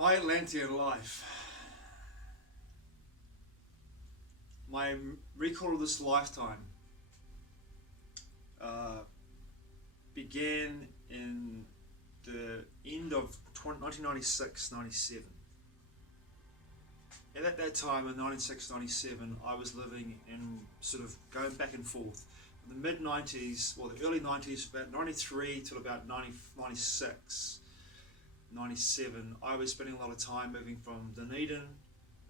My Atlantean life. My recall of this lifetime began in the end of 1996-97. And at that time, in 96-97, I was living in sort of going back and forth. In the mid-90s, well, the early 90s, about 93 till about 96, 97, I was spending a lot of time moving from Dunedin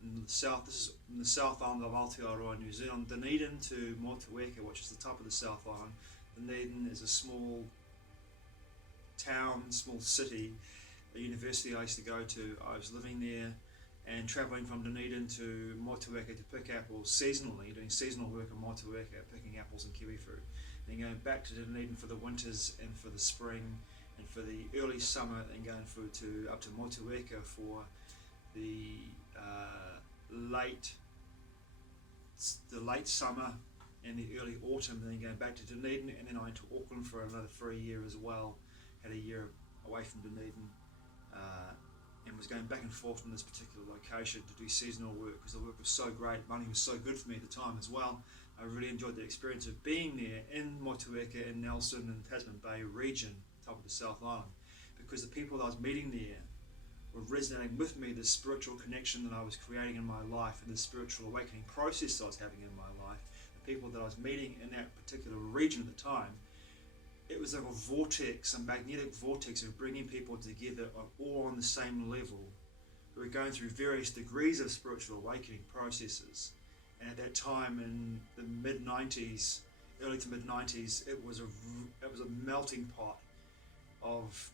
in the south. This is in the South Island of Aotearoa, New Zealand. Dunedin to Motueka, which is the top of the South Island. Dunedin is a small town, small city, a university I used to go to. I was living there and travelling from Dunedin to Motueka to pick apples seasonally, doing seasonal work in Motueka, picking apples and kiwi fruit. And then going back to Dunedin for the winters and for the spring and for the early summer, and going through to up to Motueka for the late summer and the early autumn, and then going back to Dunedin, and then I went to Auckland for another 3 years as well. Had a year away from Dunedin, and was going back and forth from this particular location to do seasonal work because the work was so great. Money was so good for me at the time as well. I really enjoyed the experience of being there in Motueka, in Nelson and Tasman Bay region, top of the South Island, because the people that I was meeting there were resonating with me, the spiritual connection that I was creating in my life and the spiritual awakening process that I was having in my life. The people that I was meeting in that particular region at the time, it was like a vortex, a magnetic vortex of bringing people together all on the same level, who were going through various degrees of spiritual awakening processes. And at that time, in the mid-90s, early to mid-90s, it was a melting pot of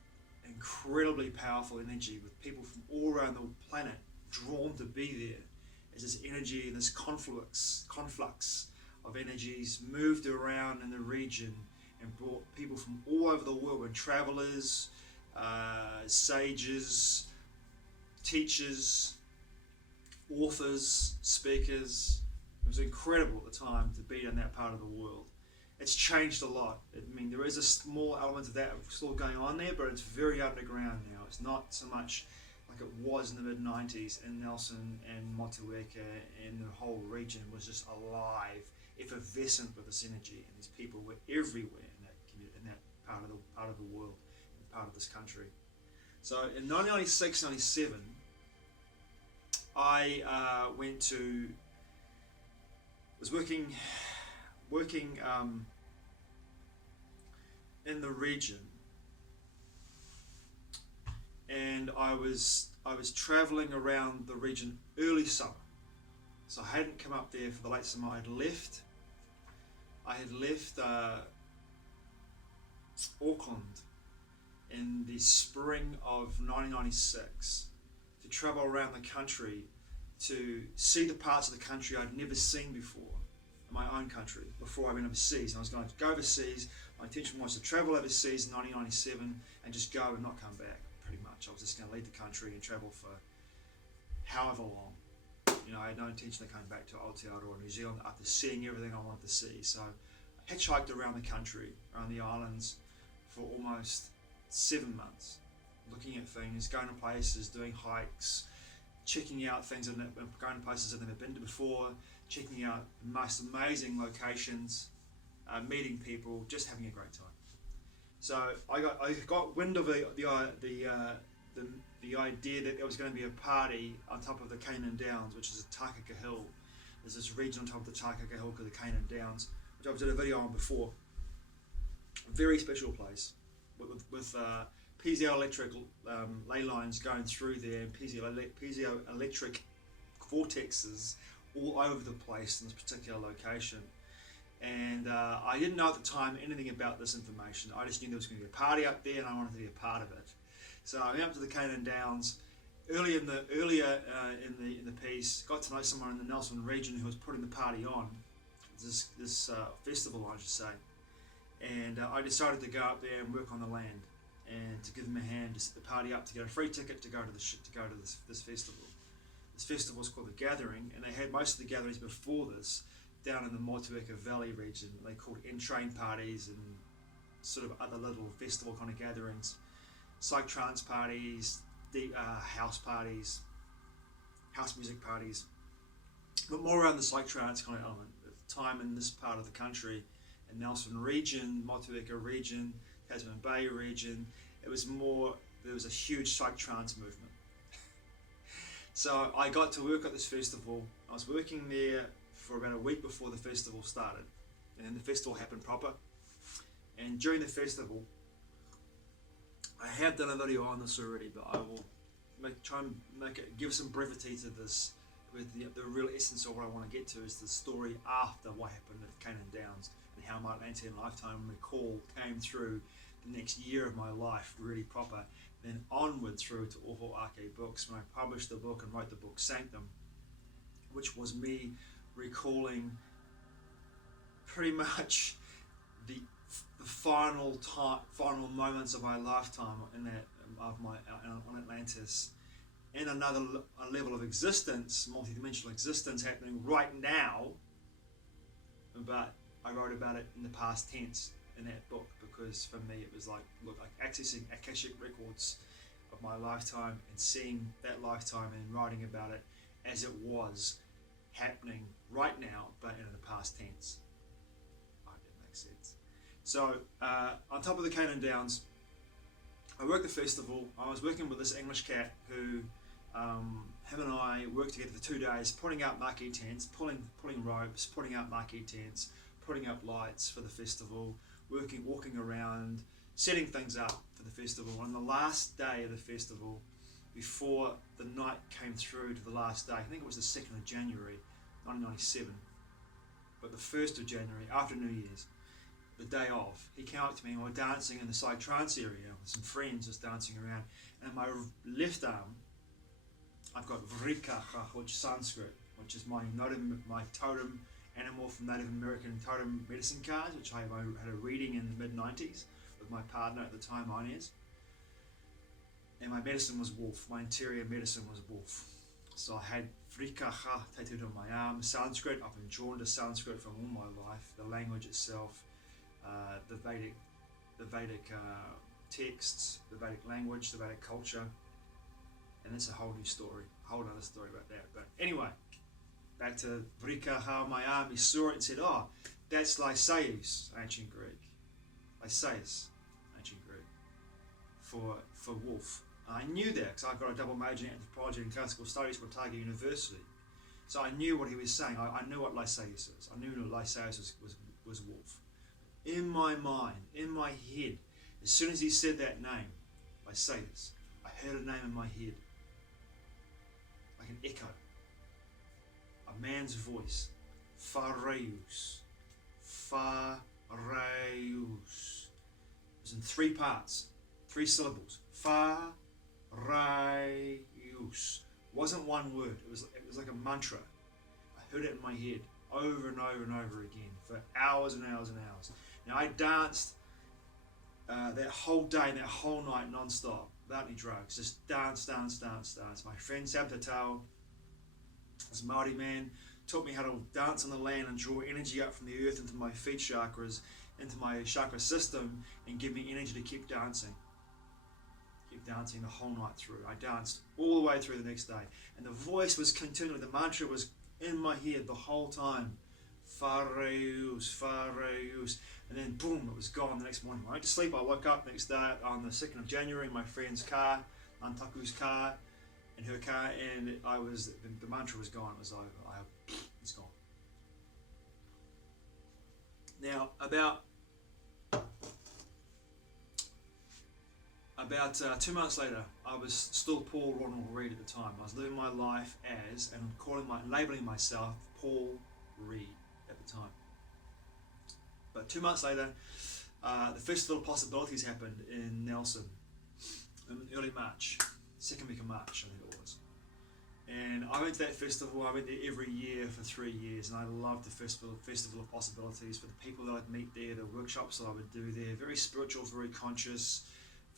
incredibly powerful energy, with people from all around the planet drawn to be there, as this energy and this conflux of energies moved around in the region and brought people from all over the world, and travelers, sages, teachers, authors, speakers. It was incredible at the time to be in that part of the world. It's changed a lot. I mean, there is a small element of that still going on there, but it's very underground now. It's not so much like it was in the mid-90s, and Nelson and Motueka and the whole region was just alive, effervescent with this energy, and these people were everywhere in that community, in that part of the world, part of this country. So in 1996-97, I was working in the region, and I was travelling around the region early summer. So I hadn't come up there for the late summer. I had left Auckland in the spring of 1996 to travel around the country to see the parts of the country I'd never seen before, in my own country, before I went overseas. And I was going to go overseas. My intention was to travel overseas in 1997 and just go and not come back, pretty much. I was just going to leave the country and travel for however long. You know, I had no intention of coming back to Aotearoa, New Zealand, after seeing everything I wanted to see. So I hitchhiked around the country, around the islands, for almost 7 months, looking at things, going to places, doing hikes, checking out things, going to places I've never been to before, checking out the most amazing locations, meeting people, just having a great time. So I got wind of the idea that there was going to be a party on top of the Canaan Downs, which is a Takaka Hill. There's this region on top of the Takaka Hill called the Canaan Downs, which I've done a video on before. A very special place with piezoelectric ley lines going through there, and piezoelectric vortexes all over the place in this particular location. And I didn't know at the time anything about this information. I just knew there was going to be a party up there, and I wanted to be a part of it. So I went up to the Canaan Downs earlier in the piece. Got to know someone in the Nelson region who was putting the party on, this festival, I should say. And I decided to go up there and work on the land, and to give them a hand to set the party up, to get a free ticket to go to this festival. This festival was called The Gathering, and they had most of the gatherings before this down in the Motueka Valley region. They called in-train parties and sort of other little festival kind of gatherings, psych trance parties, house parties, house music parties, but more around the psytrance kind of element. At the time in this part of the country, in Nelson region, Motueka region, Tasman Bay region, it was more, there was a huge psytrance movement. So I got to work at this festival. I was working there for about a week before the festival started, and the festival happened proper. And during the festival, I have done a video on this already, but I will try and give some brevity to this. With the real essence of what I want to get to is the story after what happened at Canaan Downs, and how my Atlantean lifetime recall came through the next year of my life really proper, then onward through to Awful Arcade Books when I published the book and wrote the book SANCTUM, which was me recalling pretty much the final moments of my lifetime on Atlantis, in another level of existence, multidimensional existence happening right now. But I wrote about it in the past tense in that book, because for me it was like accessing Akashic records of my lifetime and seeing that lifetime and writing about it as it was happening right now, but in the past tense. I hope that makes sense. So on top of the Canaan Downs, I worked the festival. I was working with this English cat who, him and I worked together for 2 days, putting out marquee tents, pulling ropes, putting out marquee tents, putting up lights for the festival, walking around, setting things up for the festival. On the last day of the festival, before the night came through to the last day, I think it was the 2nd of January 1997, but the 1st of January, after New Year's, the day of, he came up to me and we were dancing in the side trance area with some friends just dancing around, and my left arm I've got Vrikacha, which is Sanskrit, which is my totem animal from Native American totem medicine cards, which I had a reading in the mid-90s with my partner at the time, Inez. And my medicine was wolf, my interior medicine was wolf. So I had Vrikacha tattooed on my arm, Sanskrit. I've been drawn to Sanskrit from all my life, the language itself, the Vedic texts, the Vedic language, the Vedic culture. And it's a whole new story, a whole other story about that. But anyway, back to Vrikacha on my arm. He saw it and said, "Oh, that's Lysaeus, ancient Greek. Lysaeus, ancient Greek, for wolf." I knew that because I've got a double major in anthropology and classical studies from Otago University. So I knew what he was saying. I knew what Lysaeus is. I knew that Lysaeus was wolf. In my mind, in my head, as soon as he said that name, Lysaeus, I heard a name in my head, like an echo. A man's voice. Phareus. Phareus. It was in 3 parts, 3 syllables. Phareus. Wasn't one word. It was like a mantra. I heard it in my head over and over and over again for hours and hours and hours. Now I danced that whole day and that whole night non-stop, without any drugs. Just dance. My friend Sam Tatao, this Māori man, taught me how to dance on the land and draw energy up from the earth into my feet chakras, into my chakra system, and give me energy to keep dancing. Keep dancing the whole night through. I danced all the way through the next day. And the voice was continuing, the mantra was in my head the whole time. Phareus, Phareus. And then boom, it was gone the next morning. I went to sleep, I woke up next day on the 2nd of January in my friend's car, Antaku's car, in her car, and the mantra was gone, it was over. It's gone. Now, about 2 months later, I was still Paul Ronald Reed at the time. I was living my life as, and labeling myself Paul Reed at the time. But 2 months later, the Festival of Possibilities happened in Nelson in early March, 2nd week of March, I think it was. And I went to that festival. I went there every year for 3 years, and I loved the Festival of Possibilities, for the people that I'd meet there, the workshops that I would do there. Very spiritual, very conscious,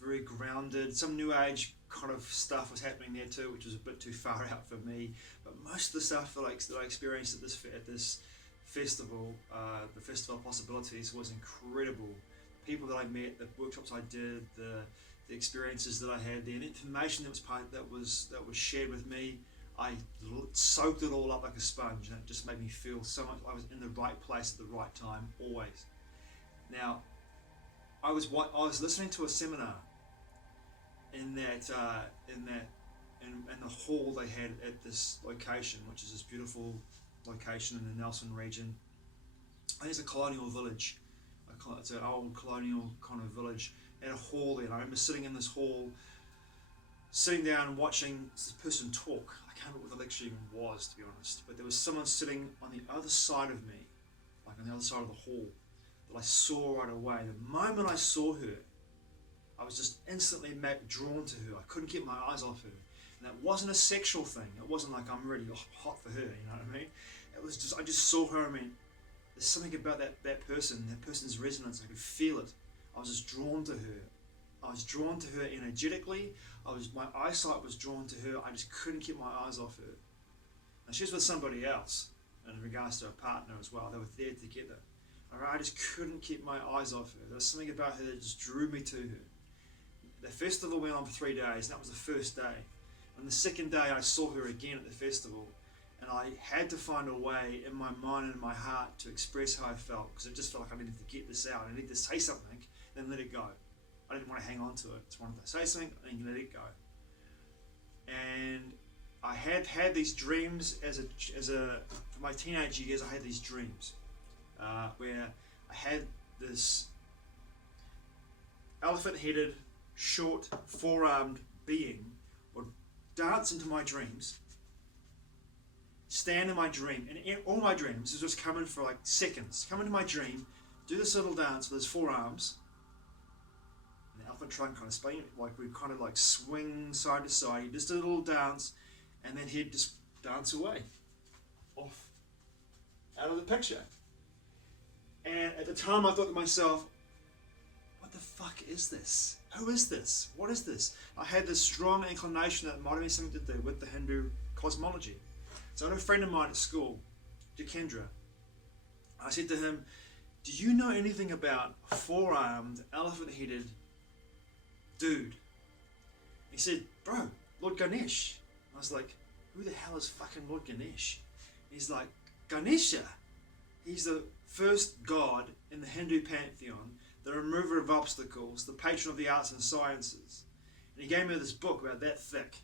very grounded. Some new age kind of stuff was happening there too, which was a bit too far out for me. But most of the stuff that I experienced at this festival, the Festival of Possibilities, was incredible. The people that I met, the workshops I did, the the experiences that I had, the information that was shared with me. I soaked it all up like a sponge, and it just made me feel so much. I was in the right place at the right time, always. Now, I was listening to a seminar in the hall they had at this location, which is this beautiful location in the Nelson region. I think it's a colonial village. It's an old colonial kind of village. At a hall there, and I remember sitting in this hall, sitting down and watching this person talk. I can't remember what the lecture even was, to be honest, but there was someone sitting on the other side of me, like on the other side of the hall, that I saw right away. The moment I saw her, I was just instantly drawn to her. I couldn't keep my eyes off her. And that wasn't a sexual thing. It wasn't like I'm really hot for her, you know what I mean? It was just, I just saw her. I mean, there's something about that person's resonance. I could feel it. I was just drawn to her. I was drawn to her energetically. My eyesight was drawn to her. I just couldn't keep my eyes off her. And she was with somebody else in regards to a partner as well. They were there together. I just couldn't keep my eyes off her. There was something about her that just drew me to her. The festival went on for 3 days, and that was the first day. On the second day, I saw her again at the festival, and I had to find a way in my mind and in my heart to express how I felt, because it just felt like I needed to get this out. I needed to say something, then let it go. I didn't want to hang on to it. I just wanted to say something and let it go. And I had these dreams for my teenage years. I had these dreams where I had this elephant-headed, short, four-armed being would dance into my dreams, stand in my dream, and in all my dreams, it was just coming for like seconds. Come into my dream, do this little dance with his forearms, and the elephant trunk kind of spin, like we'd kind of like swing side to side. He'd just do a little dance, and then he'd just dance away, off, out of the picture. And at the time, I thought to myself, what the fuck is this? Who is this? What is this? I had this strong inclination that it might have been something to do with the Hindu cosmology. So I had a friend of mine at school, Jacendra. I said to him, do you know anything about a four-armed, elephant-headed dude? He said, bro, Lord Ganesh. I was like, who the hell is fucking Lord Ganesh? He's like, Ganesha. He's the first god in the Hindu pantheon, the remover of obstacles, the patron of the arts and sciences. And he gave me this book about that thick.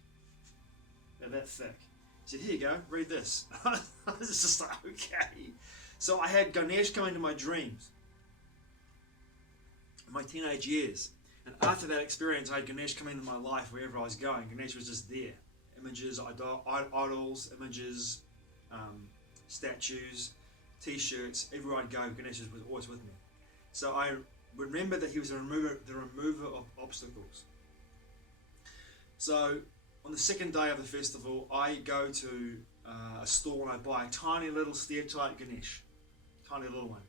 About that thick. He said, here you go, read this. I was just like, okay. So I had Ganesh come into my dreams in my teenage years. And after that experience, I had Ganesh come into my life wherever I was going. Ganesh was just there. Images, idols, images, statues, t-shirts, everywhere I'd go, Ganesh was always with me. So I remember that he was the remover of obstacles. So on the second day of the festival, I go to a store and I buy a tiny little stair-type Ganesh, tiny little one.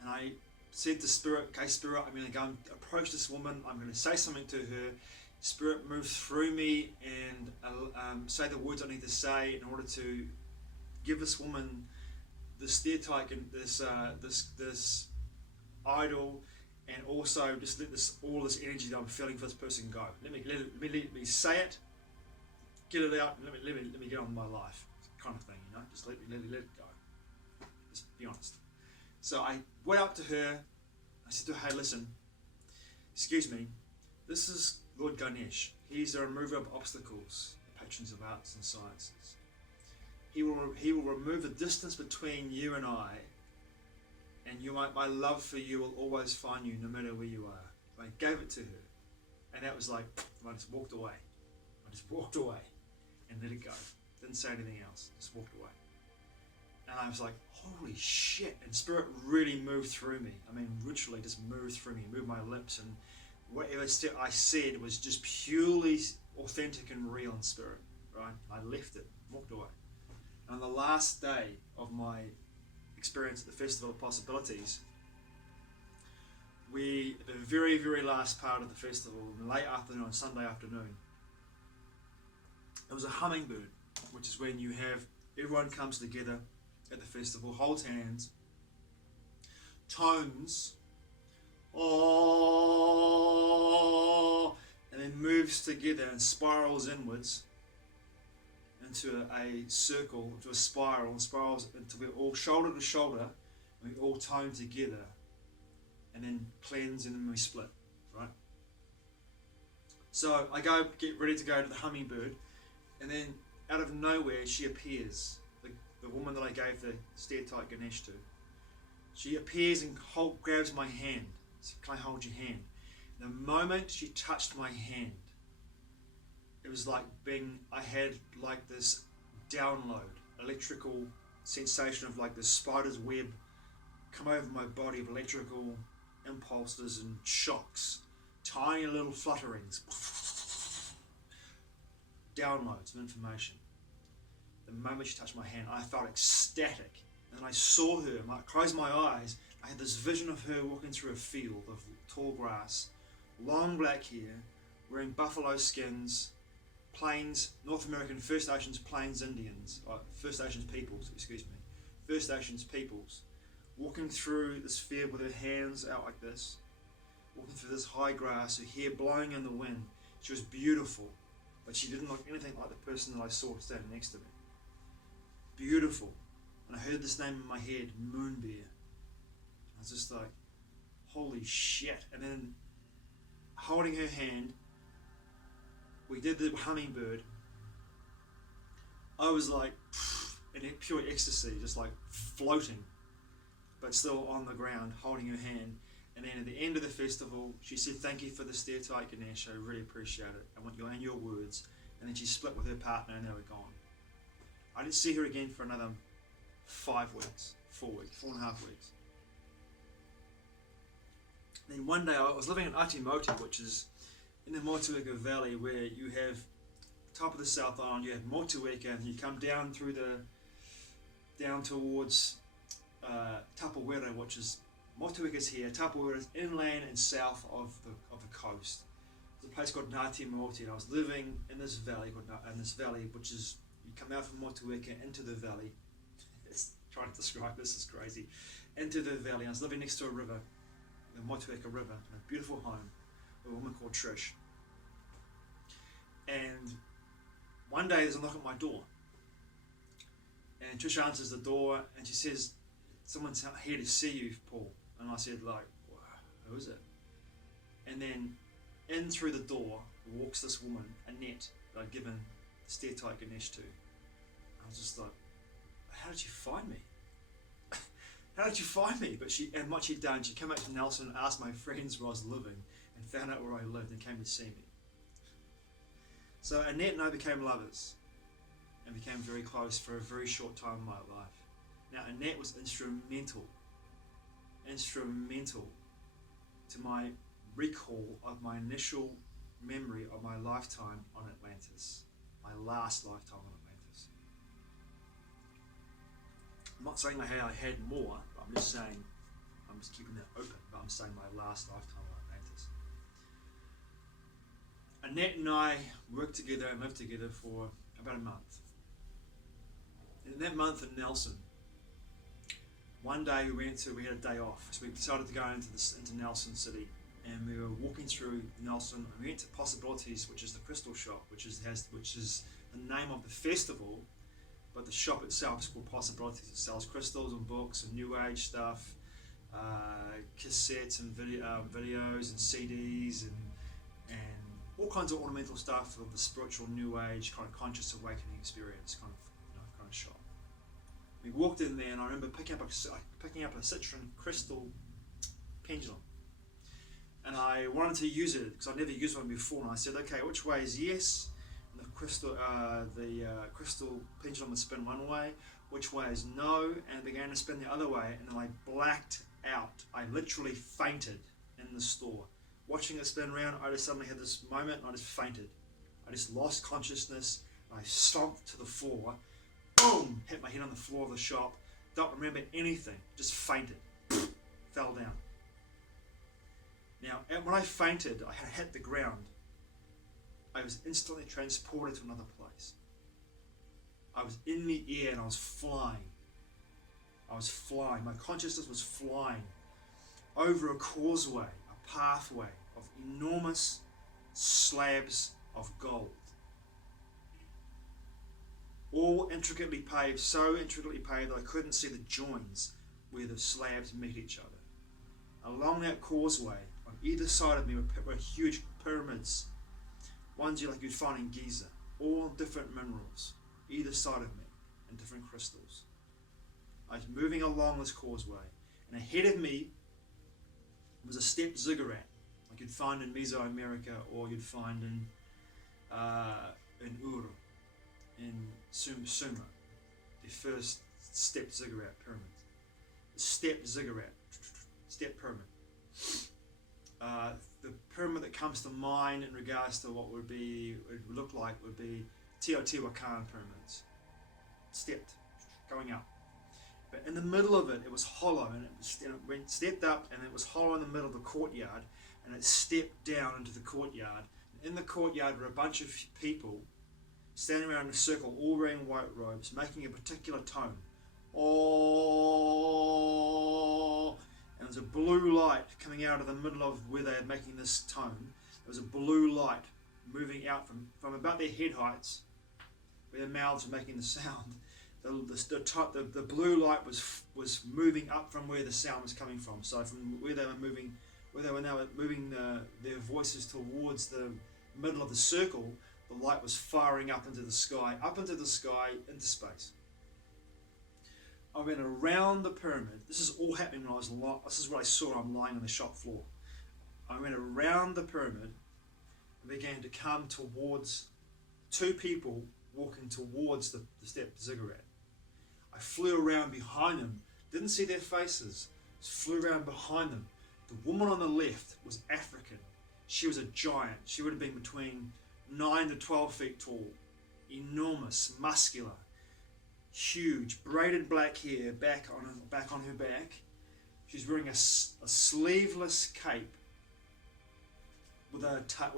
And I said to Spirit, okay Spirit, I'm going to go and approach this woman, I'm going to say something to her. Spirit moves through me and say the words I need to say in order to give this woman this stair-type, this idol, and also just let all this energy that I'm feeling for this person go. Let me say it, get it out, and let me get on with my life, kind of thing, you know. Just let it go. Just be honest. So I went up to her. I said to her, hey, listen, excuse me, this is Lord Ganesh. He's the remover of obstacles, the patrons of arts and sciences. He will remove the distance between you and I, and my love for you will always find you no matter where you are. So I gave it to her, and that was like, I just walked away. I just walked away and let it go. Didn't say anything else, just walked away. And I was like, holy shit, and Spirit really moved through me. I mean, literally just moved through me, moved my lips, and whatever I said was just purely authentic and real in Spirit, right? I left it, walked away. On the last day of my experience at the Festival of Possibilities, the very, very last part of the festival, in the late afternoon, Sunday afternoon, it was a hummingbird, which is when you have everyone comes together at the festival, holds hands, tones, oh, and then moves together and spirals inwards into a circle, into a spiral, and spirals until we're all shoulder to shoulder, and we all tone together, and then cleanse, and then we split, right? So I get ready to go to the hummingbird, and then out of nowhere she appears, the woman that I gave the stair-tight Ganesh to. She appears and grabs my hand. So, can I hold your hand? The moment she touched my hand, it was like I had like this download, electrical sensation of like the spider's web come over my body of electrical impulses and shocks, tiny little flutterings, downloads of information. The moment she touched my hand, I felt ecstatic, and I saw her. I closed my eyes. I had this vision of her walking through a field of tall grass, long black hair, wearing buffalo skins, Plains, North American First Nations Plains Indians, First Nations peoples, First Nations peoples, walking through this field with her hands out like this, walking through this high grass, her hair blowing in the wind. She was beautiful, but she didn't look anything like the person that I saw standing next to me. Beautiful. And I heard this name in my head, Moonbear. I was just like, holy shit. And then holding her hand, we did the hummingbird. I was like in pure ecstasy, just like floating, but still on the ground, holding her hand. And then at the end of the festival, she said, "Thank you for the stair-tight Ganesh, I really appreciate it. I want you and your words." And then she split with her partner and they were gone. I didn't see her again for another 5 weeks, 4 weeks, 4.5 weeks. Then one day I was living in Atimoti, which is in the Motueka Valley, where you have top of the South Island, you have Motueka, and you come down through down towards Tapawera, which is Motueka's here. Tapawera is inland and south of the coast. There's a place called Ngāti Moti, and I was living in this valley, which is, you come out from Motueka into the valley. Trying to describe this is crazy. Into the valley. I was living next to a river, the Motueka River, in a beautiful home with a woman called Trish. And one day there's a knock at my door, and Trish answers the door, and she says, "Someone's here to see you, Paul." And I said, like, "Who is it?" And then in through the door walks this woman, Annette, that I'd given the stair-tight Ganesh to. I was just like, how did you find me? How did you find me? And what she'd done, she came out to Nelson and asked my friends where I was living and found out where I lived and came to see me. So Annette and I became lovers and became very close for a very short time in my life. Now Annette was instrumental to my recall of my initial memory of my lifetime on Atlantis, my last lifetime on Atlantis. I'm not saying I had more, but I'm just keeping that open, but I'm saying my last lifetime on Atlantis. Annette and I worked together and lived together for about a month. In that month in Nelson, one day we had a day off, so we decided to go into Nelson City, and we were walking through Nelson, and we went to Possibilities, which is the crystal shop, which is the name of the festival, but the shop itself is called Possibilities. It sells crystals and books and new age stuff, cassettes and videos and CDs and all kinds of ornamental stuff of the spiritual new age kind of conscious awakening experience kind of shop. We walked in there, and I remember picking up a citron crystal pendulum, and I wanted to use it because I'd never used one before. And I said, "Okay, which way is yes?" And the crystal pendulum would spin one way. Which way is no? And it began to spin the other way, and then I blacked out. I literally fainted in the store. Watching it spin around, I just suddenly had this moment, and I just fainted. I just lost consciousness. I stomped to the floor. Boom! Hit my head on the floor of the shop. Don't remember anything. Just fainted. Fell down. Now, when I fainted, I had hit the ground. I was instantly transported to another place. I was in the air and I was flying. My consciousness was flying over a causeway, a pathway of enormous slabs of gold. All intricately paved, so intricately paved that I couldn't see the joins where the slabs meet each other. Along that causeway, on either side of me were huge pyramids, ones you'd find in Giza, all different minerals, either side of me, and different crystals. I was moving along this causeway, and ahead of me was a stepped ziggurat, like you'd find in Mesoamerica, or you'd find in Uru, in Suma, the first stepped ziggurat pyramid. The stepped ziggurat, stepped pyramid. The pyramid that comes to mind in regards to what would look like would be Teotihuacan pyramids. Stepped, going up. But in the middle of it, it was hollow, and it stepped up, and it was hollow in the middle of the courtyard, and it stepped down into the courtyard. And in the courtyard were a bunch of people standing around in a circle, all wearing white robes, making a particular tone. Oh, and there's a blue light coming out of the middle of where they're making this tone. There was a blue light moving out from about their head heights, where their mouths were making the sound. The blue light was moving up from where the sound was coming from. So from where they were moving, their voices towards the middle of the circle, the light was firing up into the sky, into space. I went around the pyramid. This is all happening when this is what I saw. I'm lying on the shop floor. I went around the pyramid and began to come towards two people walking towards the stepped ziggurat. I flew around behind them, didn't see their faces, just flew around behind them. The woman on the left was African. She was a giant. She would have been between 9 to 12 feet tall, enormous, muscular, huge, braided black hair back on her back. She's wearing a sleeveless cape with a tail.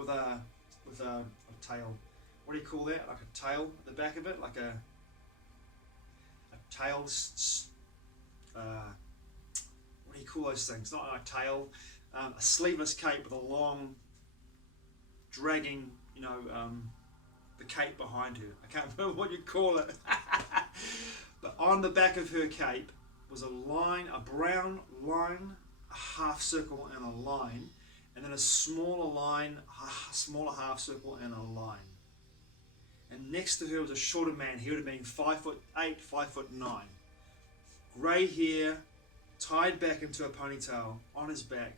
What do you call that? Like a tail at the back of it, like a tail. What do you call those things? Not a tail. A sleeveless cape with a long, dragging, the cape behind her. I can't remember what you call it. But on the back of her cape was a brown line, a half circle and a line, and then a smaller line, a smaller half circle and a line. And next to her was a shorter man. He would have been 5'8", 5'9". Grey hair, tied back into a ponytail on his back.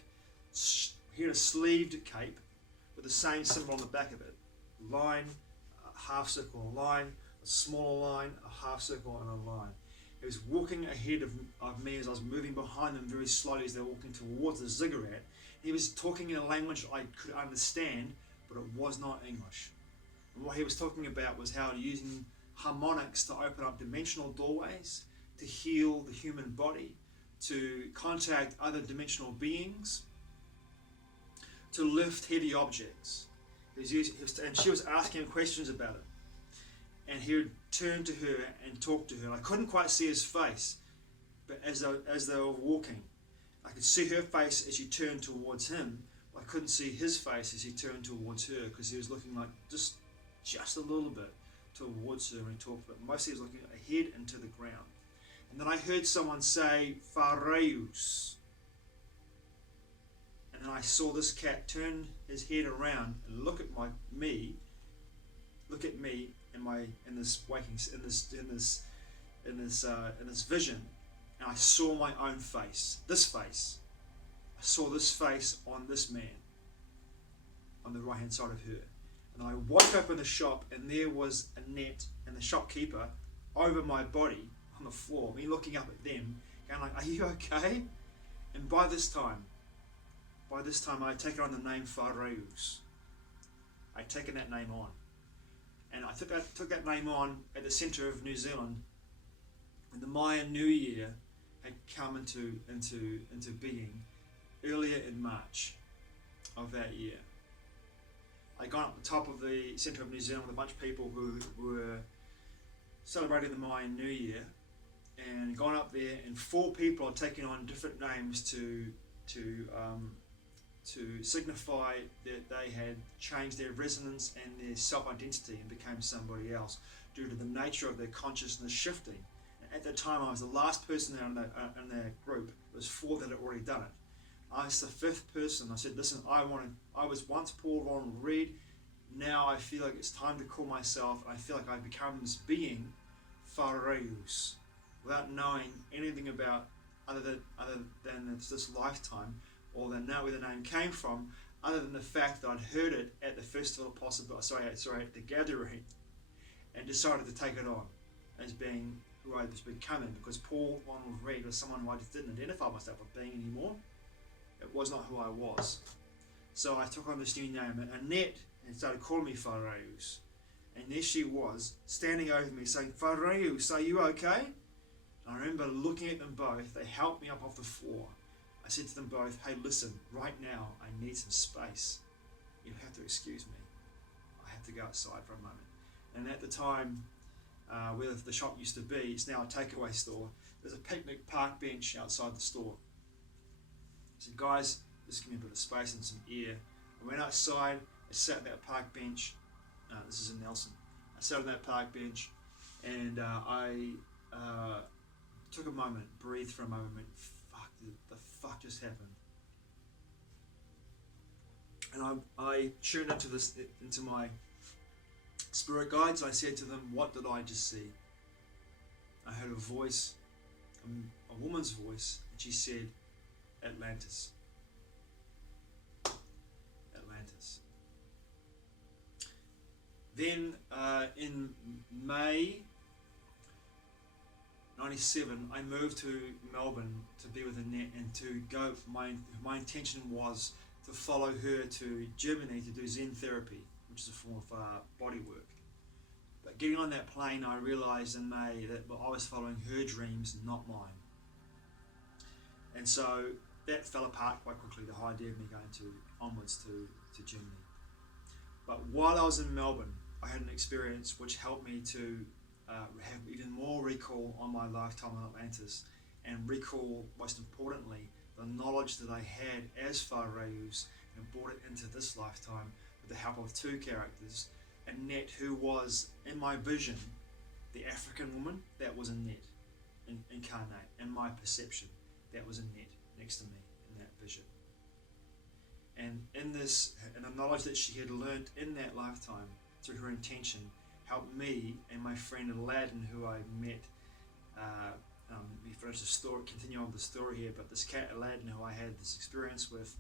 He had a sleeved cape with the same symbol on the back of it. Line, a half circle, a line, a smaller line, a half circle and a line. He was walking ahead of me as I was moving behind them very slowly as they were walking towards the ziggurat. He was talking in a language I could understand, but it was not English. And what he was talking about was how using harmonics to open up dimensional doorways, to heal the human body, to contact other dimensional beings, to lift heavy objects. And she was asking him questions about it. And he would turn to her and talk to her. And I couldn't quite see his face, but as they were walking, I could see her face as she turned towards him. I couldn't see his face as he turned towards her, because he was looking like just a little bit towards her when he talked, but mostly he was looking ahead into the ground. And then I heard someone say, Phareus. And then I saw this cat turn his head around and look at me in this vision, and I saw my own face. This face. I saw this face on this man, on the right hand side of her. And I woke up in the shop, and there was Annette and the shopkeeper over my body on the floor, me looking up at them, going like, "Are you okay?" And by this time I had taken on the name Phareus. I'd taken that name on. And I took that name on at the centre of New Zealand when the Mayan New Year had come into being earlier in March of that year. I'd gone up the top of the centre of New Zealand with a bunch of people who were celebrating the Mayan New Year, and gone up there, and 4 people had taken on different names to to signify that they had changed their resonance and their self-identity and became somebody else due to the nature of their consciousness shifting. At that time, I was the last person there in their group. There was 4 that had already done it. I was the 5th person. I said, listen, I was once Paul Ronald Reed. Now I feel like it's time to call myself. I feel like I've become this being, Pharaohs, without knowing anything about other than it's this lifetime, or than know where the name came from, other than the fact that I'd heard it at the festival, at the gathering, and decided to take it on as being who I was becoming, because Paul Ronald Reed was someone who I just didn't identify myself with being anymore. It was not who I was. So I took on this new name, Annette, and started calling me Pharaohs. And there she was, standing over me, saying, Pharaohs, are you okay? And I remember looking at them both. They helped me up off the floor. I said to them both, hey, listen, right now I need some space. You have to excuse me. I have to go outside for a moment. And at the time, where the shop used to be, it's now a takeaway store. There's a picnic park bench outside the store. I said, guys, just give me a bit of space and some air. I went outside, I sat on that park bench. This is in Nelson. I sat on that park bench and I took a moment, breathed for a moment, went, fuck, the fuck just happened? And I tuned into my spirit guides. I said to them, what did I just see? I heard a voice, a woman's voice, and she said, Atlantis. Atlantis. Then in May 97, I moved to Melbourne to be with Annette and to go. My intention was to follow her to Germany to do Zen therapy, which is a form of body work. But getting on that plane, I realised in May that I was following her dreams, not mine. And so that fell apart quite quickly, the whole idea of me going onwards to Germany. But while I was in Melbourne, I had an experience which helped me to have even more recall on my lifetime on Atlantis, and recall, most importantly, the knowledge that I had as Pharaohs, and brought it into this lifetime with the help of 2 characters. Annette, who was, in my vision, the African woman, that was Annette, incarnate, and my perception, that was Annette next to me in that vision. And in this, and the knowledge that she had learnt in that lifetime through her intention, helped me and my friend Aladdin, who I met. We finished the story, continue on the story here, but this cat Aladdin, who I had this experience with,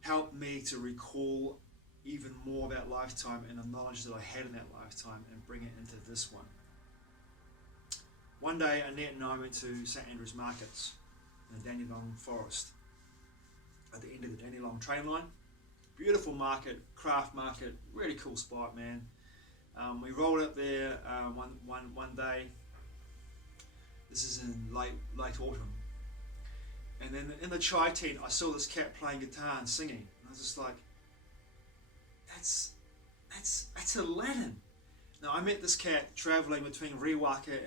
helped me to recall even more about lifetime and the knowledge that I had in that lifetime and bring it into this one. One day, Annette and I went to St Andrew's Markets in the Dandenong Forest at the end of the Dandenong train line. Beautiful market, craft market, really cool spot, man. We rolled up there one day. This is in late autumn, and then in the chai tent I saw this cat playing guitar and singing, and I was just like, that's Aladdin. Now I met this cat travelling between Riwaka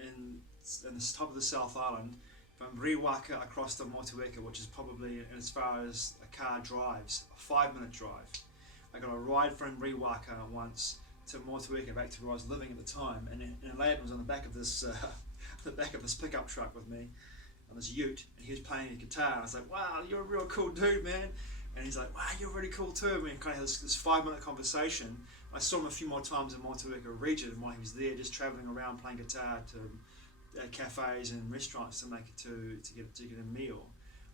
and the top of the South Island, from Riwaka across to Motueka, which is probably as far as a car drives, a 5-minute drive. I got a ride from Riwaka once to Motueka, back to where I was living at the time, and Aladdin was on the back of this pickup truck with me on this ute, and he was playing the guitar. I was like, wow, you're a real cool dude, man. And he's like, wow, you're really cool too. And we kind of had this 5-minute conversation. I saw him a few more times in Motueka region while he was there, just travelling around playing guitar to cafes and restaurants to get a meal.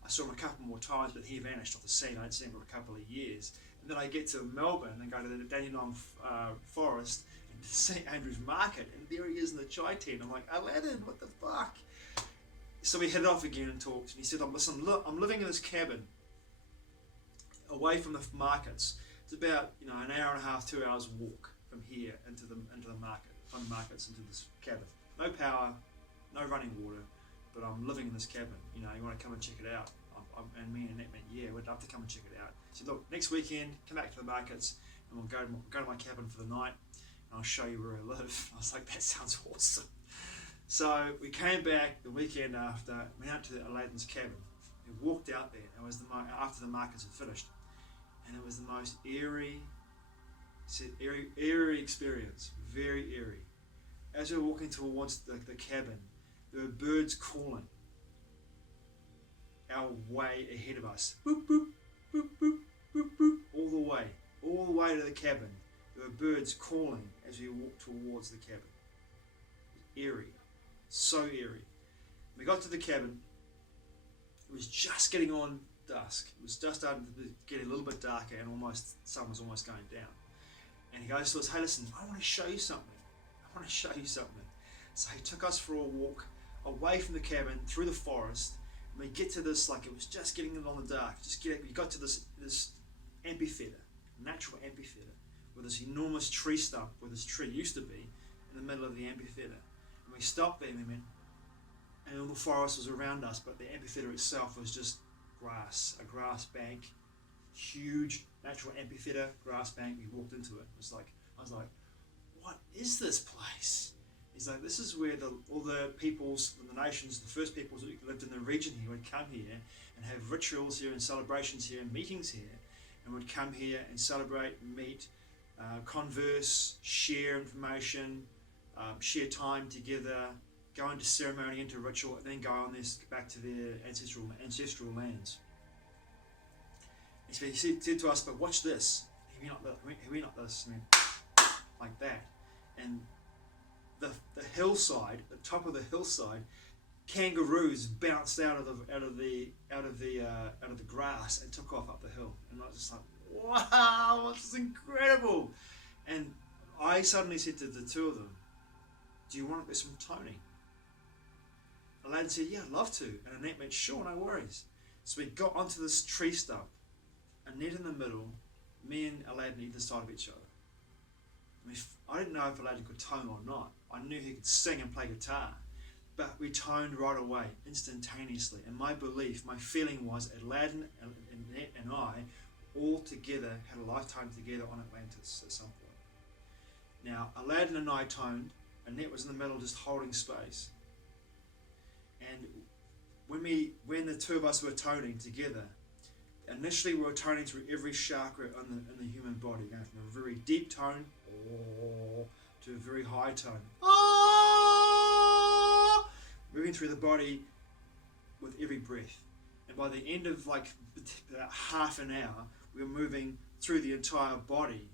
I saw him a couple more times, but he vanished off the scene. I hadn't seen him for a couple of years. And then I get to Melbourne and go to the Dandenong Forest and St Andrew's Market, and there he is in the chai tent. I'm like, Aladdin, what the fuck? So we headed off again and talked, and he said, listen, look, I'm living in this cabin away from the markets. It's about an hour and a half, 2 hours walk from here into the market, from the markets into this cabin. No power, no running water, but I'm living in this cabin. You want to come and check it out? And me and Annette went, yeah, we'd love to come and check it out. He said, look, next weekend, come back to the markets, and we'll go to my cabin for the night, and I'll show you where I live. I was like, that sounds awesome. So we came back the weekend after, went out to Aladdin's cabin. We walked out there. It was after the markets had finished, and it was the most eerie experience. Very eerie. As we were walking towards the cabin, there were birds calling our way ahead of us. Boop, boop, boop, boop, boop, boop, all the way to the cabin. There were birds calling as we walked towards the cabin. Eerie. So eerie. We got to the cabin. It was just getting on dusk. It was just starting to get a little bit darker, and sun was almost going down. And he goes to us, "Hey, listen, I want to show you something. So he took us for a walk away from the cabin, through the forest, and we get to this, like it was just getting on the dark. We got to this amphitheatre, natural amphitheatre, with this enormous tree stump where this tree used to be, in the middle of the amphitheatre. And we stopped there, and all the forest was around us, but the amphitheatre itself was just grass, a grass bank, huge natural amphitheatre, grass bank. We walked into it. I was like, what is this place? He's like, this is where all the peoples, the nations, the first peoples that lived in the region here would come here and have rituals here and celebrations here and meetings here, and would come here and celebrate, meet, converse, share information, share time together, go into ceremony, into ritual, and then go on this back to their ancestral lands. He said to us, but watch this. Have we not this? Like that. And the hillside, the top of the hillside, kangaroos bounced out of the grass and took off up the hill. And I was just like, wow, this is incredible. And I suddenly said to the two of them, do you want to do some toning? Aladdin said, yeah, I'd love to. And Annette went, sure, no worries. So we got onto this tree stump, Annette in the middle, me and Aladdin either side of each other. I didn't know if Aladdin could tone or not. I knew he could sing and play guitar, but we toned right away, instantaneously. And my feeling was Aladdin and Annette and I all together had a lifetime together on Atlantis at some point. Now, Aladdin and I toned, Annette was in the middle just holding space. And when the two of us were toning together, initially we were toning through every chakra in the human body, going from a very deep tone to a very high tone, moving through the body with every breath. And by the end of about half an hour, we were moving through the entire body,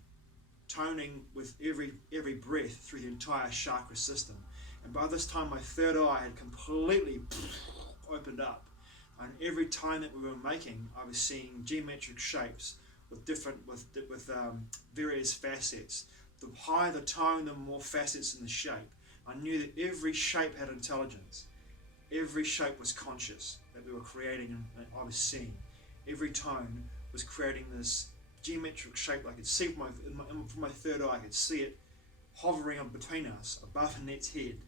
toning with every breath through the entire chakra system. And by this time, my third eye had completely opened up. And every time that we were making, I was seeing geometric shapes with various facets. The higher the tone, the more facets in the shape. I knew that every shape had intelligence. Every shape was conscious that we were creating, and I was seeing. Every tone was creating this geometric shape. I could see from my third eye, I could see it hovering up between us, above Annette's head.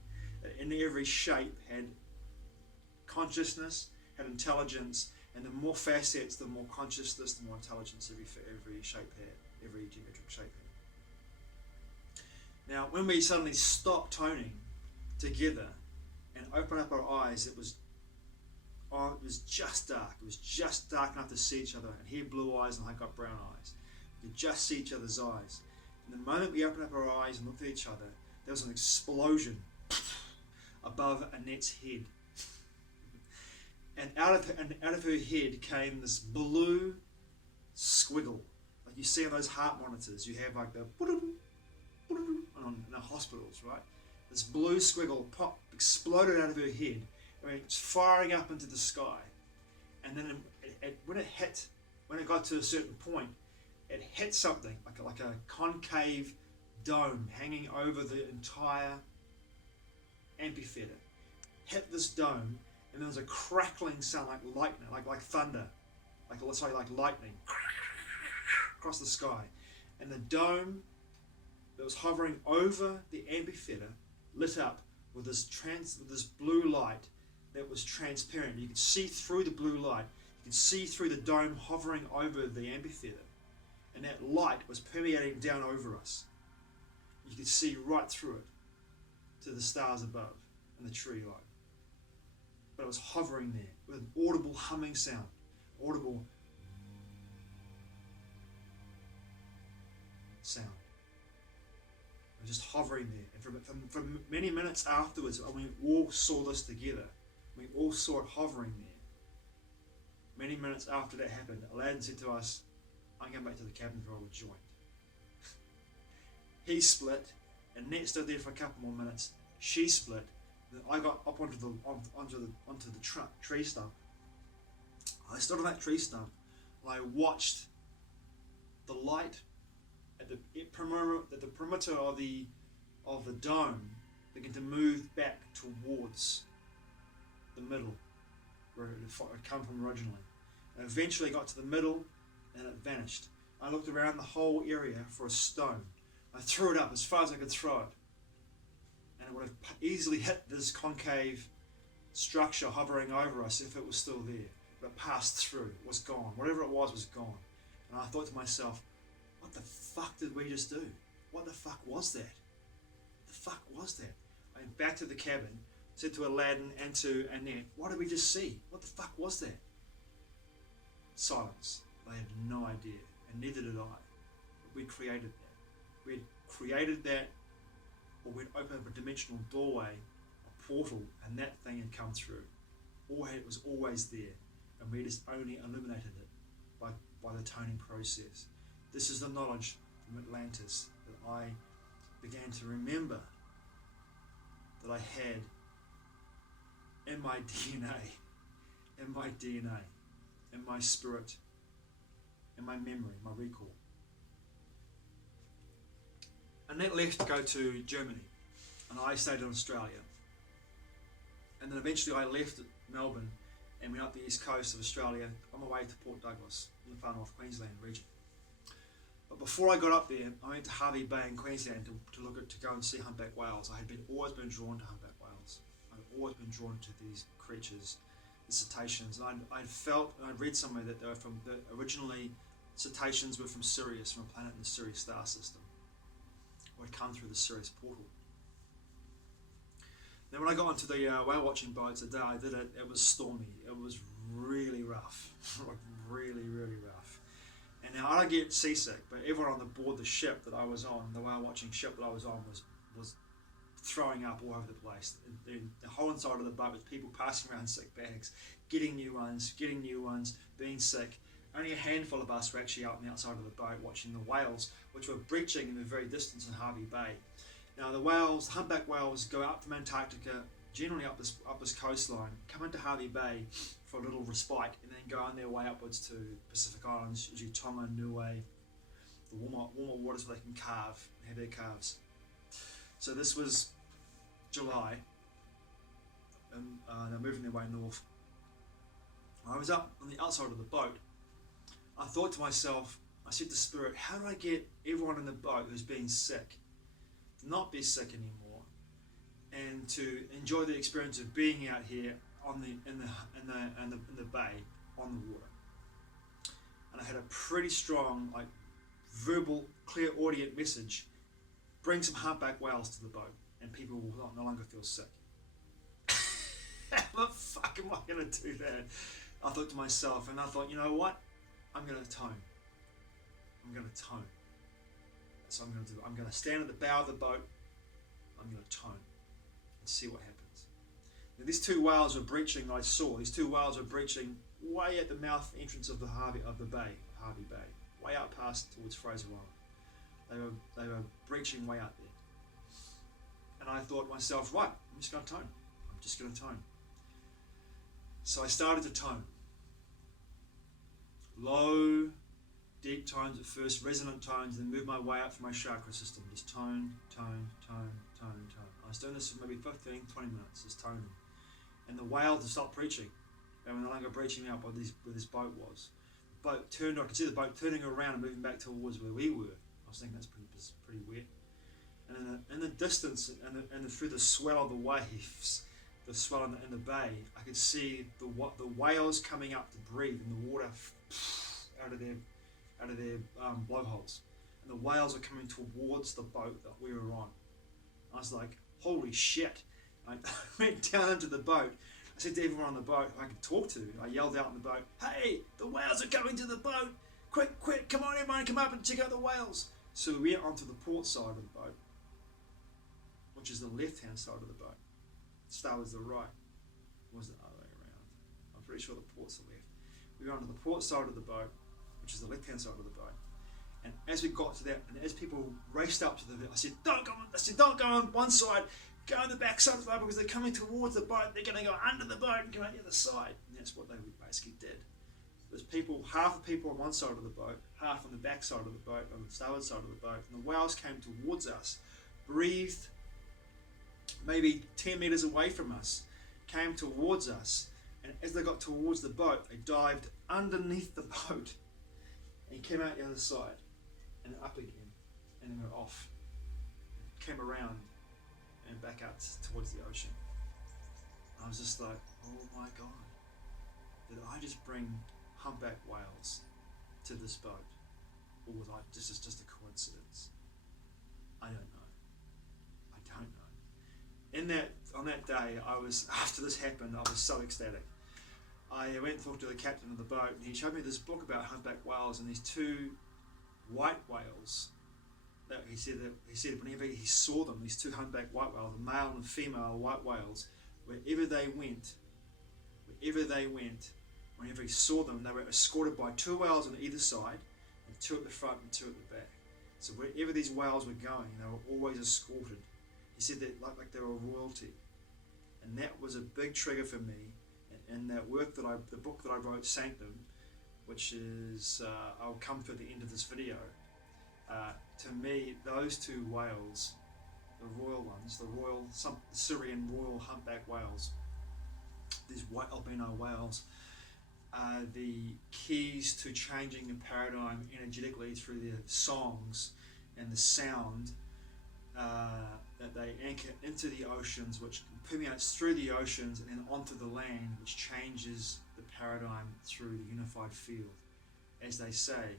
And every shape had consciousness, had intelligence, and the more facets, the more consciousness, the more intelligence every shape had, every geometric shape had. Now, when we suddenly stopped toning together and opened up our eyes, it was just dark. It was just dark enough to see each other. And he had blue eyes and I got brown eyes. We could just see each other's eyes. And the moment we opened up our eyes and looked at each other, there was an explosion above Annette's head. And out of her head came this blue squiggle, like you see on those heart monitors. You have like the in the hospitals, right? This blue squiggle exploded out of her head, and it's firing up into the sky. And then when it got to a certain point, it hit something like a concave dome hanging over the entire amphitheatre. Hit this dome. And there was a crackling sound like lightning, like thunder, like lightning across the sky. And the dome that was hovering over the amphitheatre lit up with this blue light that was transparent. You could see through the blue light. You could see through the dome hovering over the amphitheatre. And that light was permeating down over us. You could see right through it to the stars above and the tree line. but it was hovering there with an audible humming sound, audible sound. It was just hovering there. And for many minutes afterwards, we all saw this together. We all saw it hovering there. Many minutes after that happened, Aladdin said to us, I'm going back to the cabin for a joint. He split, and Nat stood there for a couple more minutes. She split. Then I got up onto the tree stump. I stood on that tree stump, and I watched the light at the perimeter of the dome begin to move back towards the middle, where it had come from originally. And eventually got to the middle, and it vanished. I looked around the whole area for a stone. I threw it up as far as I could throw it, and it would have easily hit this concave structure hovering over us if it was still there. But it passed through. It was gone. Whatever it was gone. And I thought to myself, what the fuck did we just do? What the fuck was that? What the fuck was that? I went back to the cabin, said to Aladdin and to Annette, what did we just see? What the fuck was that? Silence. They had no idea, and neither did I. But we created that. We had created that, or we'd opened up a dimensional doorway, a portal, and that thing had come through. It was always there, and we just only illuminated it by the toning process. This is the knowledge from Atlantis that I began to remember that I had in my DNA, in my spirit, in my memory, my recall. And that left to go to Germany, and I stayed in Australia. And then eventually I left Melbourne and went up the east coast of Australia on my way to Port Douglas in the far north Queensland region. But before I got up there, I went to Hervey Bay in Queensland to go and see humpback whales. I had always been drawn to humpback whales. I'd always been drawn to these creatures, the cetaceans. And I'd felt, and I'd read somewhere that they were originally cetaceans were from Sirius, from a planet in the Sirius star system, or had come through the Sirius portal. Then when I got onto the whale watching boats, the day I did it, it was stormy. It was really rough, really, really rough. And now I don't get seasick, but everyone on board the ship that I was on, the whale watching ship that I was on, was throwing up all over the place. The whole inside of the boat was people passing around sick bags, getting new ones, being sick. Only a handful of us were actually out on the outside of the boat watching the whales, which were breaching in the very distance in Hervey Bay. Now the humpback whales go up from Antarctica, generally up this coastline, come into Hervey Bay for a little respite, and then go on their way upwards to Pacific Islands, usually Tonga, Niue, the warmer waters where they can have their calves. So this was July, and they're moving their way north. I was up on the outside of the boat. I thought to myself, I said to Spirit, how do I get everyone in the boat who's been sick to not be sick anymore, and to enjoy the experience of being out here in the bay on the water? And I had a pretty strong, verbal, clairaudient message: bring some humpback whales to the boat, and people will no longer feel sick. How the fuck am I going to do that? I thought to myself, and I thought, you know what? I'm going to tone. So I'm going to do. I'm going to stand at the bow of the boat. I'm going to tone and see what happens. Now, these two whales were breaching. I saw these two whales were breaching way at the mouth entrance of Hervey Bay, way out past towards Fraser Island. They were breaching way out there. And I thought to myself, right, I'm just going to tone. So I started to tone. Low, deep tones at first, resonant tones, then move my way up through my chakra system. Just tone. I was doing this for maybe 15, 20 minutes, just toning. And the whales had stopped breaching. They were no longer breaching out where this boat was. The boat turned, I could see the boat turning around and moving back towards where we were. I was thinking that's pretty weird. And in the distance, and through the swell of the waves, the swell in the bay, I could see the whales coming up to breathe in the water out of their blowholes, and the whales are coming towards the boat that we were on. I was like, holy shit! I went down into the boat. said to everyone on the boat I could talk to, I yelled out on the boat, "Hey, the whales are coming to the boat! Quick, quick, come on everyone, come up and check out the whales!" So we went onto the port side of the boat, which is the left-hand side of the boat. Starboard's the right. It wasn't the other way around. I'm pretty sure the port's the left. We went onto the port side of the boat, which is the left-hand side of the boat. And as we got to that, and as people raced up to the I said, don't go on one side, go on the back side of the boat, because they're coming towards the boat, they're going to go under the boat and come out the other side. And that's what they basically did. There's people, half the people on one side of the boat, half on the back side of the boat, on the starboard side of the boat, and the whales came towards us, breathed maybe 10 meters away from us, came towards us, and as they got towards the boat, they dived underneath the boat and came out the other side and up again, and then were off, came around and back out towards the ocean. I was just like, oh my God, did I just bring humpback whales to this boat, or was this is just a coincidence? I don't know. On that day, after this happened, I was so ecstatic. I went and talked to the captain of the boat, and he showed me this book about humpback whales and these two white whales. He said whenever he saw them, these two humpback white whales, the male and female white whales, wherever they went, whenever he saw them, they were escorted by two whales on either side, and two at the front and two at the back. So wherever these whales were going, they were always escorted. He said that like they were royalty, and that was a big trigger for me. And that work the book that I wrote, SANCTUM, which is I'll come to the end of this video. To me, those two whales, the royal ones, the Syrian royal humpback whales, these white albino whales, are the keys to changing the paradigm energetically through their songs and the sound that they anchor into the oceans, which permeates through the oceans and then onto the land, which changes the paradigm through the unified field. As they say,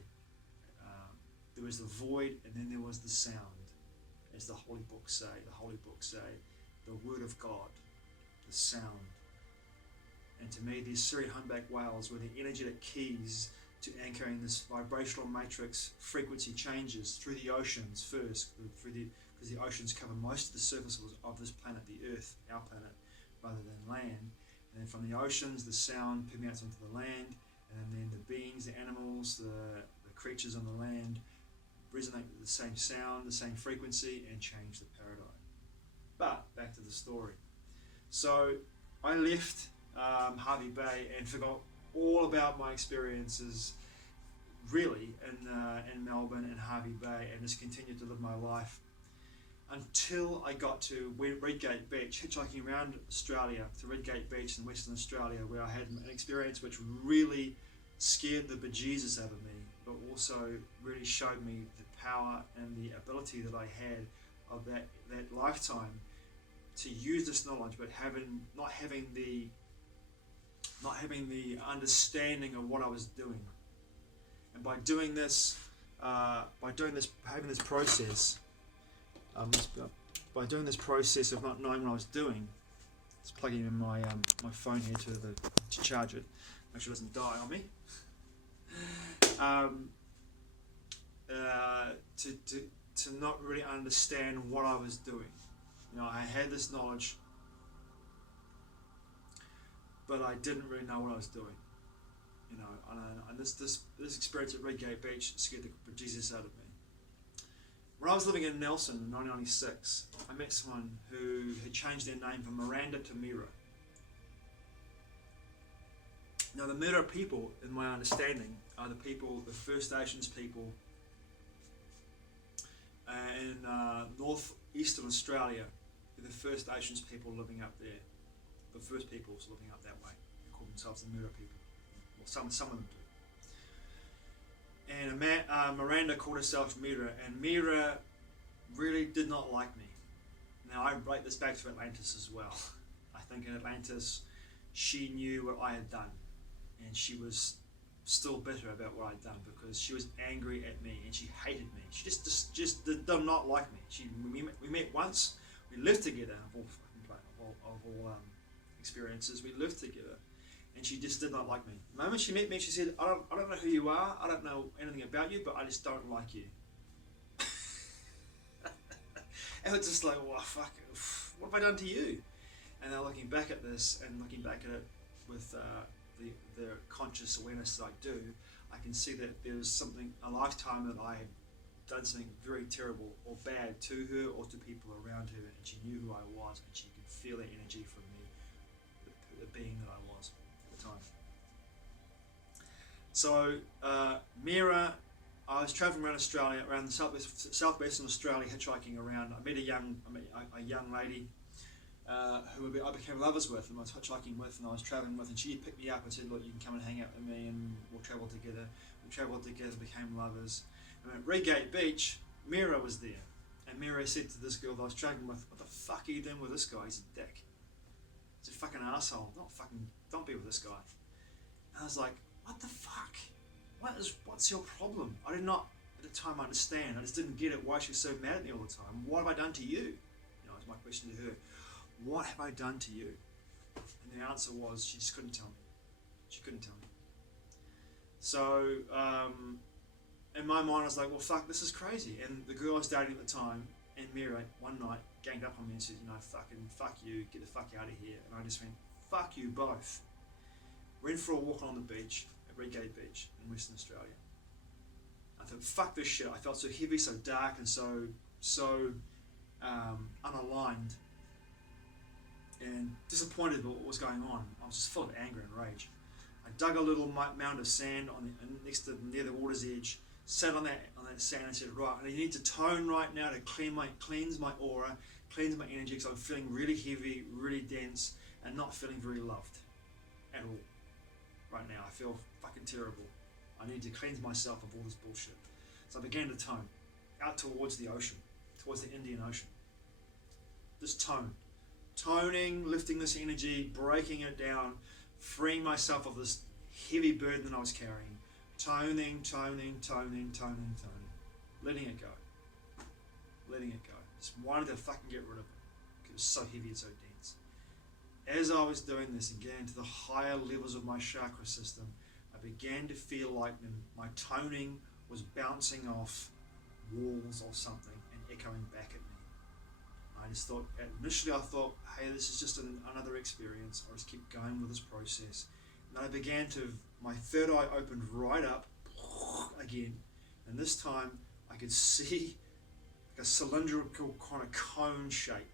there was the void and then there was the sound, as the holy books say, the word of God, the sound. And to me, these Syrian humpback whales were the energetic keys to anchoring this vibrational matrix frequency changes through the oceans first, because the oceans cover most of the surface of this planet, the Earth, our planet, rather than land. And then from the oceans, the sound permeates onto the land, and then the beings, the animals, the creatures on the land resonate with the same sound, the same frequency, and change the paradigm. But back to the story. So I left Hervey Bay and forgot all about my experiences, really, in Melbourne and Hervey Bay, and just continued to live my life until I got to Redgate Beach, hitchhiking around Australia to Redgate Beach in Western Australia, where I had an experience which really scared the bejesus out of me, but also really showed me the power and the ability that I had of that lifetime to use this knowledge, but not having the understanding of what I was doing. And by doing this, having this process, by doing this process of not knowing what I was doing, just plugging in my phone here to charge it, make sure it doesn't die on me. To not really understand what I was doing. I had this knowledge, but I didn't really know what I was doing. And this experience at Redgate Beach scared the bejesus out of me. When I was living in Nelson in 1996, I met someone who had changed their name from Miranda to Mira. Now the Mira people, in my understanding, are the First Nations people in northeastern Australia. They're the First Nations people living up there. The first peoples living up that way. They call themselves the Mira people. Well, some of them do. And Miranda called herself Mira, and Mira really did not like me. Now I relate this back to Atlantis as well. I think in Atlantis, she knew what I had done, and she was still bitter about what I'd done because she was angry at me and she hated me. She just did not like me. We met once. We lived together of all experiences. We lived together, and she just did not like me. The moment she met me, she said, I don't know who you are, I don't know anything about you, but I just don't like you. And it's just like, well, fuck, what have I done to you? And now looking back at this, and looking back at it with the conscious awareness that I do, I can see that there's something, a lifetime that I had done something very terrible or bad to her or to people around her, and she knew who I was, and she could feel that energy from me, the being that I was at the time. So Mira, I was travelling around Australia, around the southwestern Australia, hitchhiking around. I met a young lady who I became lovers with, and I was hitchhiking with, and I was travelling with, and she picked me up and said, look, you can come and hang out with me, and we'll travel together. We travelled together, became lovers. And at Reigate Beach, Mira was there, and Mira said to this girl that I was travelling with, what the fuck are you doing with this guy? He's a dick. He's a fucking asshole. Don't be with this guy. And I was like, what the fuck? What's your problem? I did not at the time understand. I just didn't get it, why she was so mad at me all the time. What have I done to you? You know, was my question to her. What have I done to you? And the answer was, she just couldn't tell me. She couldn't tell me. So in my mind I was like, well fuck, this is crazy. And the girl I was dating at the time, and Mira, one night ganged up on me and said, you know, fuck you, get the fuck out of here. And I just went, fuck you both. Went for a walk on the beach, at Reigate Beach in Western Australia. I thought, fuck this shit. I felt so heavy, so dark, and so unaligned and disappointed with what was going on. I was just full of anger and rage. I dug a little mound of sand near the water's edge, sat on that sand and said, right, I need to tone right now to cleanse my aura, cleanse my energy, because I'm feeling really heavy, really dense, and not feeling very loved at all. Right now, I feel fucking terrible. I need to cleanse myself of all this bullshit. So I began to tone out towards the ocean, towards the Indian Ocean. Just toning, lifting this energy, breaking it down, freeing myself of this heavy burden that I was carrying. Toning, letting it go. Just wanted to fucking get rid of it, because it was so heavy and so dense. As I was doing this and getting to the higher levels of my chakra system, I began to feel like my toning was bouncing off walls or something and echoing back at me. I just thought, initially I thought, hey, this is just another experience. I'll just keep going with this process. And then I began to, my third eye opened right up again, and this time I could see like a cylindrical kind of cone shape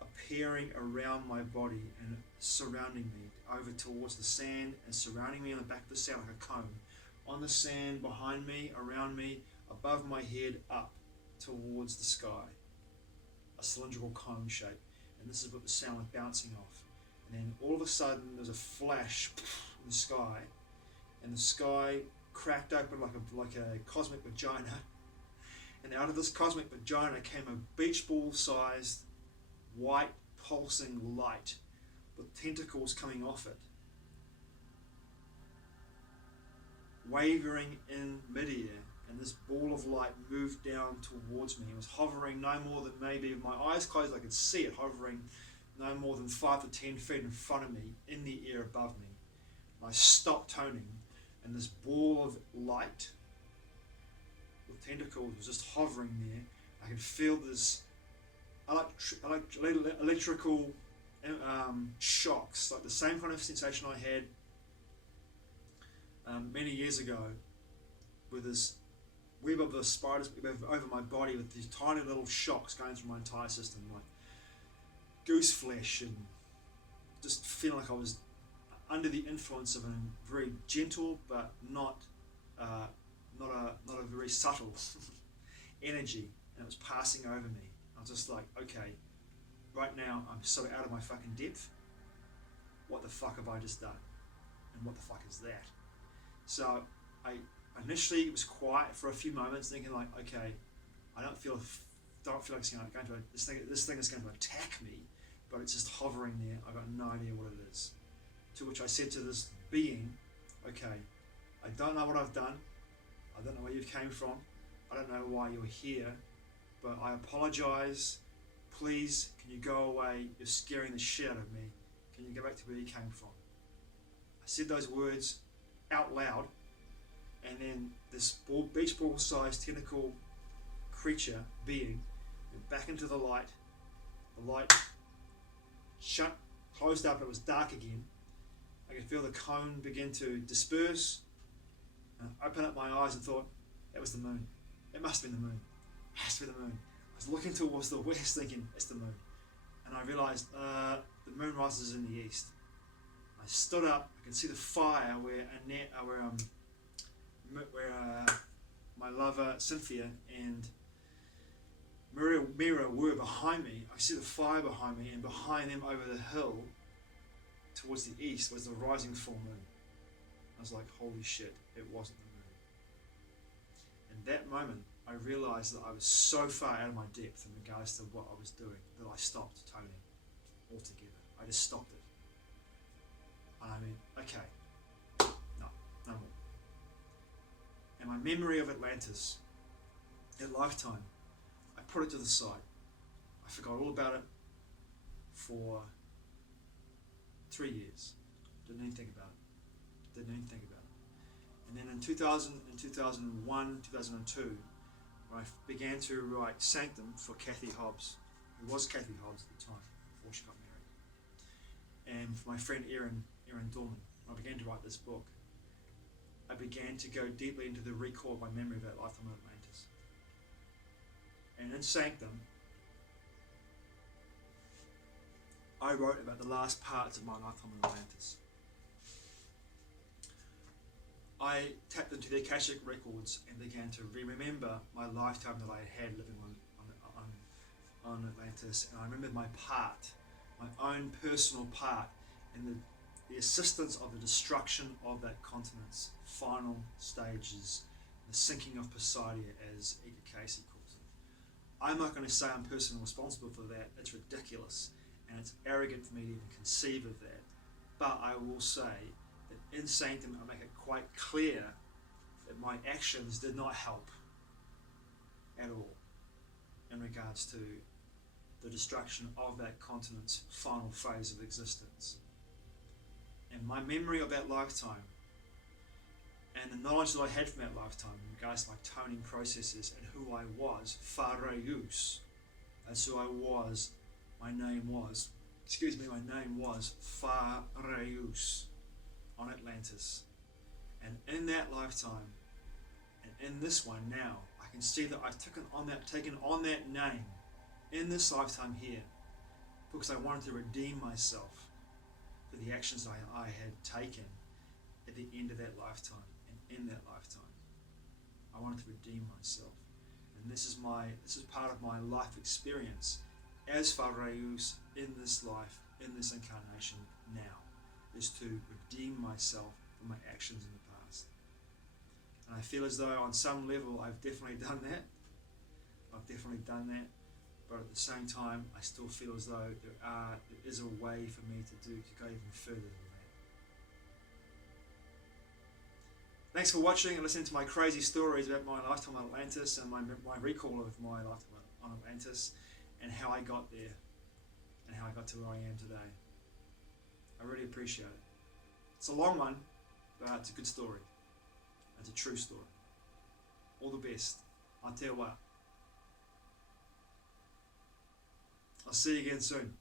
appearing around my body and surrounding me over towards the sand, and surrounding me on the back of the sand like a cone. On the sand, behind me, around me, above my head, up towards the sky. A cylindrical cone shape. And this is what the sound was bouncing off. And then all of a sudden there's a flash in the sky, and the sky cracked open like a cosmic vagina. And out of this cosmic vagina came a beach ball sized white pulsing light with tentacles coming off it, wavering in midair, and this ball of light moved down towards me. It was hovering no more than, maybe with my eyes closed I could see it hovering no more than 5 to 10 feet in front of me, in the air above me. And I stopped toning, and this ball of light with tentacles was just hovering there. I could feel this electrical shocks, like the same kind of sensation I had many years ago, with this web of the spider's web over my body, with these tiny little shocks going through my entire system, like goose flesh, and just feeling like I was under the influence of a very gentle but not a very subtle energy, and it was passing over me. I was just like, okay, right now I'm so out of my fucking depth. What the fuck have I just done? And what the fuck is that? So I initially was quiet for a few moments, thinking like, okay, I don't feel like it's going to this thing is going to attack me, but it's just hovering there. I've got no idea what it is. To which I said to this being, okay, I don't know what I've done. I don't know where you came from. I don't know why you're here, but I apologize. Please, can you go away? You're scaring the shit out of me. and you go back to where you came from. I said those words out loud, and then this beach ball sized tentacle creature being went back into the light. The light shut, closed up, it was dark again. I could feel the cone begin to disperse. And I opened up my eyes and thought, that was the moon. It must have been the moon. It has to be the moon. I was looking towards the west thinking, it's the moon. And I realised the moon rises in the east. I stood up, I could see the fire where my lover Cynthia and Mira were behind me. I see the fire behind me, and behind them over the hill towards the east was the rising full moon. I was like, holy shit, it wasn't the moon. In that moment, I realised that I was so far out of my depth in regards to what I was doing that I stopped toning altogether. I just stopped it. And I went, okay, no more. And my memory of Atlantis, that lifetime, I put it to the side. I forgot all about it for 3 years. Didn't even think about it. And then in 2000, in 2001, 2002, I began to write Sanctum for Kathy Hobbs, who was Kathy Hobbs at the time, before she got married. And for my friend Erin Dorman, when I began to write this book, I began to go deeply into the recall of my memory of that lifetime of Atlantis. And in Sanctum, I wrote about the last parts of my lifetime of Atlantis. I tapped into the Akashic records and began to remember my lifetime that I had living on Atlantis, and I remembered my part, my own personal part in the assistance of the destruction of that continent's final stages, the sinking of Poseidia, as Edgar Casey calls it. I'm not going to say I'm personally responsible for that. It's ridiculous, and it's arrogant for me to even conceive of that. But I will say that in Sanctum I make it quite clear that my actions did not help at all in regards to the destruction of that continent's final phase of existence. And my memory of that lifetime and the knowledge that I had from that lifetime in regards to my toning processes and who I was, Phareus, that's who I was, my name was Phareus on Atlantis. And in that lifetime, and in this one now, I can see that I've taken on that name in this lifetime here, because I wanted to redeem myself for the actions I had taken at the end of that lifetime and in that lifetime. I wanted to redeem myself. And this is part of my life experience as Phareus in this life, in this incarnation now, is to redeem myself for my actions in the past. And I feel as though on some level I've definitely done that. But at the same time, I still feel as though there is a way for me to go even further than that. Thanks for watching and listening to my crazy stories about my lifetime on Atlantis and my recall of my lifetime on Atlantis and how I got there and how I got to where I am today. I really appreciate it. It's a long one, but it's a good story. It's a true story. All the best. I'll tell you what. I'll see you again soon.